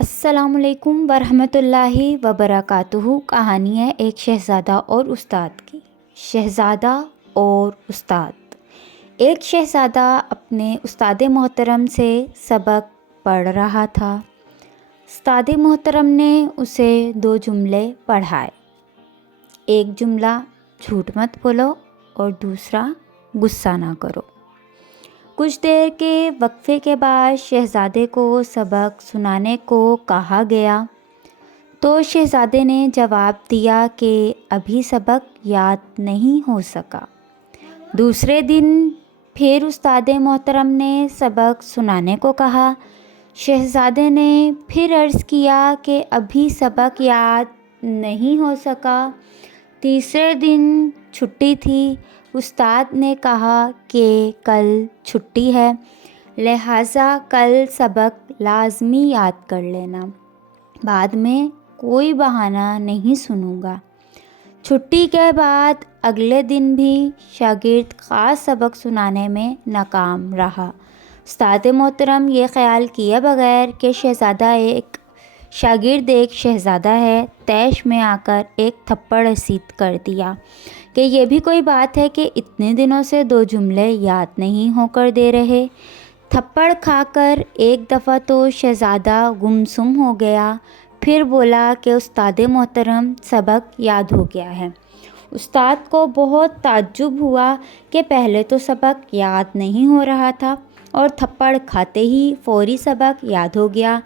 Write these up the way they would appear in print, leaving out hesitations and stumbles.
السلام علیکم ورحمۃ اللہ وبرکاتہ۔ کہانی ہے ایک شہزادہ اور استاد کی۔ شہزادہ اور استاد۔ ایک شہزادہ اپنے استاد محترم سے سبق پڑھ رہا تھا۔ استاد محترم نے اسے 2 جملے پڑھائے۔ ایک جملہ جھوٹ مت بولو اور دوسرا غصہ نہ کرو۔ کچھ دیر کے وقفے کے بعد شہزادے کو سبق سنانے کو کہا گیا تو شہزادے نے جواب دیا کہ ابھی سبق یاد نہیں ہو سکا۔ دوسرے دن پھر استاد محترم نے سبق سنانے کو کہا۔ شہزادے نے پھر عرض کیا کہ ابھی سبق یاد نہیں ہو سکا۔ تیسرے دن چھٹی تھی۔ استاد نے کہا کہ کل چھٹی ہے، لہٰذا کل سبق لازمی یاد کر لینا، بعد میں کوئی بہانہ نہیں سنوں گا۔ چھٹی کے بعد اگلے دن بھی شاگرد خاص سبق سنانے میں ناکام رہا۔ استاد محترم یہ خیال کیے بغیر کہ شاگرد ایک شہزادہ ہے، طیش میں آ کر ایک تھپڑ رسید کر دیا کہ یہ بھی کوئی بات ہے کہ اتنے دنوں سے 2 جملے یاد نہیں ہو کر دے رہے۔ تھپڑ کھا کر ایک دفعہ تو شہزادہ گمسم ہو گیا، پھر بولا کہ استاد محترم سبق یاد ہو گیا ہے۔ استاد کو بہت تعجب ہوا کہ پہلے تو سبق یاد نہیں ہو رہا تھا اور تھپڑ کھاتے ہی فوری سبق یاد ہو گیا۔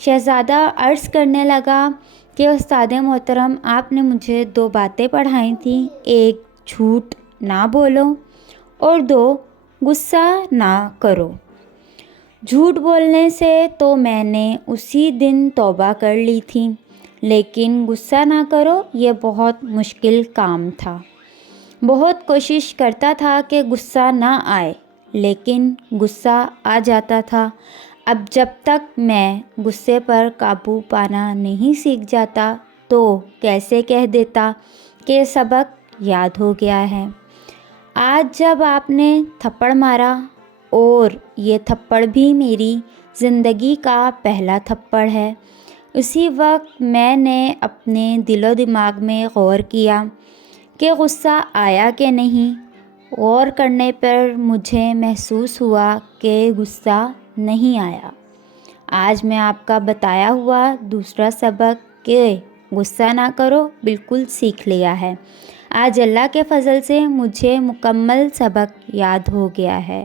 شہزادہ عرض کرنے لگا کہ استاد محترم آپ نے مجھے 2 باتیں پڑھائی تھیں، ایک جھوٹ نہ بولو اور 2 غصہ نہ کرو۔ جھوٹ بولنے سے تو میں نے اسی دن توبہ کر لی تھی، لیکن غصہ نہ کرو یہ بہت مشکل کام تھا۔ بہت کوشش کرتا تھا کہ غصہ نہ آئے، لیکن غصہ آ جاتا تھا۔ اب جب تک میں غصے پر قابو پانا نہیں سیکھ جاتا تو کیسے کہہ دیتا کہ سبق یاد ہو گیا ہے۔ آج جب آپ نے تھپڑ مارا، اور یہ تھپڑ بھی میری زندگی کا پہلا تھپڑ ہے، اسی وقت میں نے اپنے دل و دماغ میں غور کیا کہ غصہ آیا کہ نہیں۔ غور کرنے پر مجھے محسوس ہوا کہ غصہ نہیں آیا۔ آج میں آپ کا بتایا ہوا دوسرا سبق کہ غصہ نہ کرو بالکل سیکھ لیا ہے۔ آج اللہ کے فضل سے مجھے مکمل سبق یاد ہو گیا ہے۔